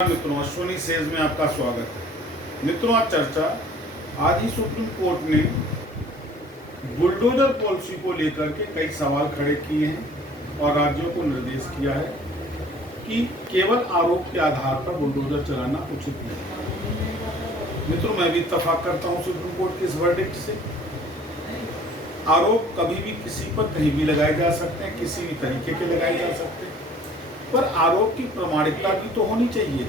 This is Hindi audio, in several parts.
मित्रों, अश्विनी सेज में आपका स्वागत है। मित्रों, आज ही सुप्रीम कोर्ट ने बुलडोजर पॉलिसी को लेकर के कई सवाल खड़े किए हैं और राज्यों को निर्देश किया है कि केवल आरोप के आधार पर बुलडोजर चलाना उचित नहीं। मित्रों, मैं भी इत्तेफाक करता हूं सुप्रीम कोर्ट के इस वर्डिक्ट से। आरोप कभी भी किसी पर कहीं भी लगाए जा सकते हैं, किसी भी तरीके के लगाए जा सकते हैं, पर आरोप की प्रामाणिकता भी तो होनी चाहिए।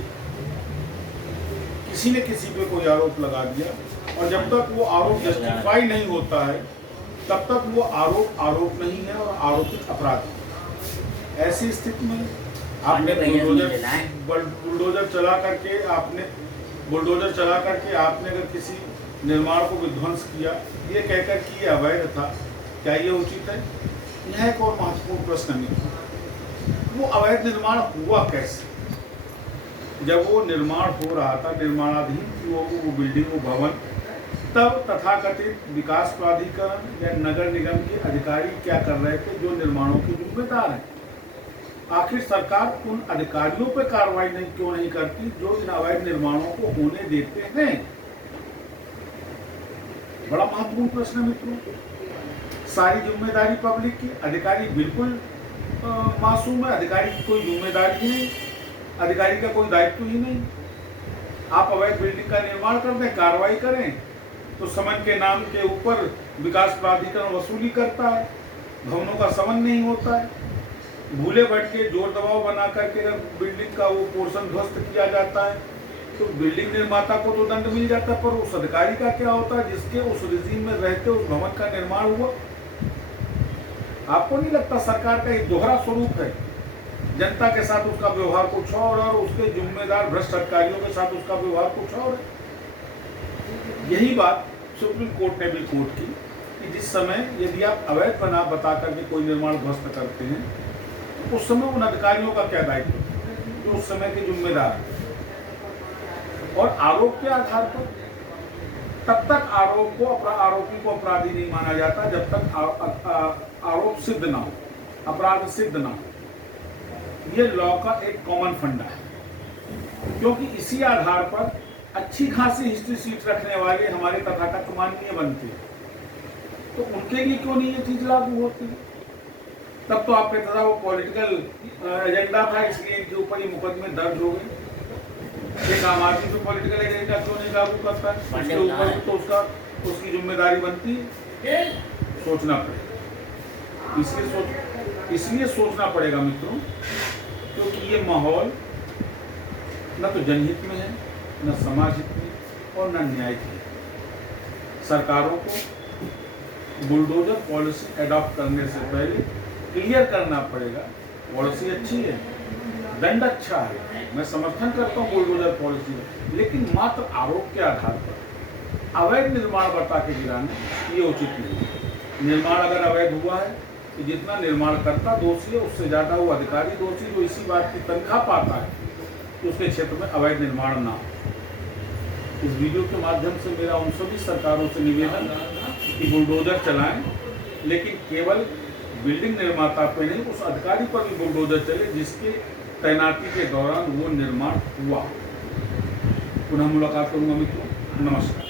किसी ने किसी पे कोई आरोप लगा दिया और जब तक वो आरोप जस्टिफाई नहीं होता है तब तक वो आरोप नहीं है और आरोपित अपराध है। ऐसी स्थिति में आपने बुलडोजर चला करके आपने अगर किसी निर्माण को विध्वंस किया ये कहकर कि ये अवैध था, क्या ये उचित है? यह एक और महत्वपूर्ण प्रश्न है। वो अवैध निर्माण हुआ कैसे? जब वो निर्माण हो रहा था, निर्माणाधीन थी वो बिल्डिंग, वो भवन, तब तथाकथित विकास प्राधिकरण या नगर निगम के अधिकारी क्या कर रहे थे जो निर्माणों के जिम्मेदार हैं? आखिर सरकार उन अधिकारियों पर कार्रवाई क्यों नहीं करती जो इन अवैध निर्माणों को होने देते हैं? बड़ा महत्वपूर्ण प्रश्न मित्रों। सारी जिम्मेदारी पब्लिक की, अधिकारी बिल्कुल मासूम है, अधिकारी की कोई जिम्मेदारी नहीं, अधिकारी का कोई दायित्व ही नहीं। आप अवैध बिल्डिंग का निर्माण कर दें, कार्रवाई करें तो समन के नाम के ऊपर विकास प्राधिकरण वसूली करता है, भवनों का समन नहीं होता है। भूले बैठ के जोर दबाव बना करके अगर बिल्डिंग का वो पोर्शन ध्वस्त किया जाता है तो बिल्डिंग निर्माता को तो दंड मिल जाता है, पर उस अधिकारी का क्या होता है जिसके उस रिजीम में रहते उस भवन का निर्माण हुआ? आपको नहीं लगता सरकार का एक दोहरा स्वरूप है? जनता के साथ उसका व्यवहार कुछ और उसके जिम्मेदार भ्रष्ट अधिकारियों के साथ उसका व्यवहार कुछ और है। यही बात सुप्रीम कोर्ट ने भी कोर्ट की कि जिस समय यदि आप अवैध बना बता करके कोई निर्माण ध्वस्त करते हैं तो उस समय उन अधिकारियों का क्या दायित्व जो उस समय के जिम्मेदार हैं? और आरोप के आधार पर तब तक आरोपी को अपराधी नहीं माना जाता जब तक आरोप सिद्ध ना हो, अपराध सिद्ध ना हो। यह लॉ का एक कॉमन फंडा है, क्योंकि इसी आधार पर अच्छी खासी हिस्ट्री सीट रखने वाले हमारे तथाकथित माननीय बनते हैं, तो उनके लिए क्यों नहीं ये चीज लागू होती? तब तो आप कहते था वो पॉलिटिकल एजेंडा था, इसलिए इनके ऊपर ये मुकदमे दर्ज हो गए। एक आम आदमी तो पॉलिटिकल एजेंडा क्यों नहीं लागू करता है? उसके ऊपर भी तो उसकी जिम्मेदारी बनती है। सोचना पड़ेगा, इसलिए सोचना पड़ेगा मित्रों, क्योंकि ये माहौल न तो जनहित में है, न समाज हित में और न न्याय के लिए। सरकारों को बुलडोजर पॉलिसी एडॉप्ट करने से पहले क्लियर करना पड़ेगा पॉलिसी अच्छी है, दंड अच्छा है, मैं समर्थन करता हूँ बुलडोजर पॉलिसी में, लेकिन मात्र आरोप के आधार पर अवैध निर्माण बता के गिराना ये उचित नहीं है। निर्माण अगर अवैध हुआ है तो जितना निर्माणकर्ता दोषी है उससे ज्यादा वो अधिकारी दोषी जो इसी बात की तनख्वाह पाता है कि उसके क्षेत्र में अवैध निर्माण ना हो। इस वीडियो के माध्यम से मेरा उन सभी सरकारों से निवेदन कि बुलडोजर चलाएं, लेकिन केवल बिल्डिंग निर्माता पे नहीं, उस अधिकारी पर भी बुलडोजर चले जिसके तैनाती के दौरान वो निर्माण हुआ। पुनः मुलाकात करूंगा मित्रों, नमस्कार।